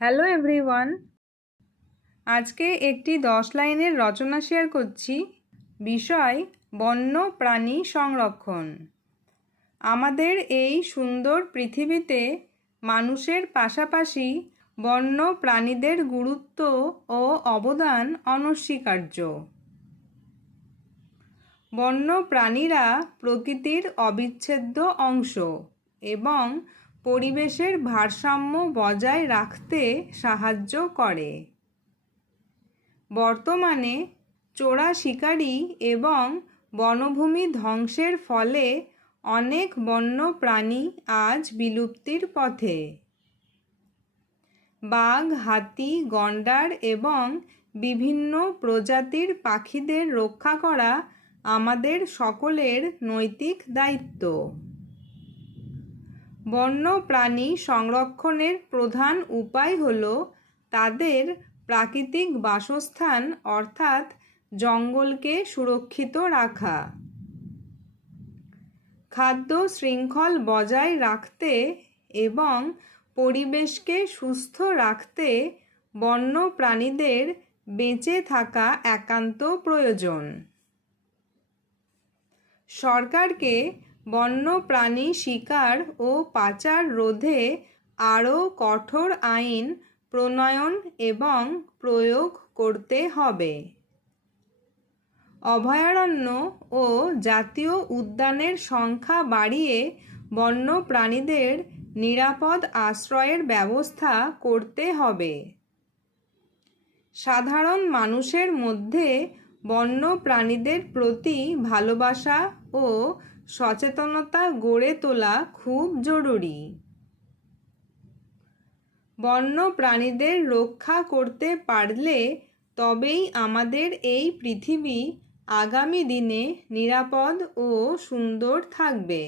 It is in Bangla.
হ্যালো এভরিওয়ান, আজকে একটি 10 লাইনের রচনা শেয়ার করছি। বিষয় বন্য প্রাণী সংরক্ষণ। আমাদের এই সুন্দর পৃথিবীতে মানুষের পাশাপাশি বন্য প্রাণীদের গুরুত্ব ও অবদান অনস্বীকার্য। বন্য প্রাণীরা প্রকৃতির অবিচ্ছেদ্য অংশ এবং পরিবেশের ভারসাম্য বজায় রাখতে সাহায্য করে। বর্তমানে চোরা শিকারি এবং বনভূমি ধ্বংসের ফলে অনেক বন্য প্রাণী আজ বিলুপ্তির পথে। বাঘ, হাতি, গন্ডার এবং বিভিন্ন প্রজাতির পাখিদের রক্ষা করা আমাদের সকলের নৈতিক দায়িত্ব। বন্য প্রাণী সংরক্ষণের প্রধান উপায় হল তাদের প্রাকৃতিক বাসস্থান অর্থাৎ জঙ্গলকে সুরক্ষিত রাখা। খাদ্য শৃঙ্খল বজায় রাখতে এবং পরিবেশকে সুস্থ রাখতে বন্য প্রাণীদের বেঁচে থাকা একান্ত প্রয়োজন। সরকারকে বন্য প্রাণী শিকার ও পাচার রোধে আরও কঠোর আইন প্রণয়ন এবং প্রয়োগ করতে হবে। অভয়ারণ্য ও জাতীয় উদ্যানের সংখ্যা বাড়িয়ে বন্য প্রাণীদের নিরাপদ আশ্রয়ের ব্যবস্থা করতে হবে। সাধারণ মানুষের মধ্যে বন্য প্রাণীদের প্রতি ভালোবাসা ও সচেতনতা গড়ে তোলা খুব জরুরি। বন্য প্রাণীদের রক্ষা করতে পারলে তবেই আমাদের এই পৃথিবী আগামী দিনে নিরাপদ ও সুন্দর থাকবে।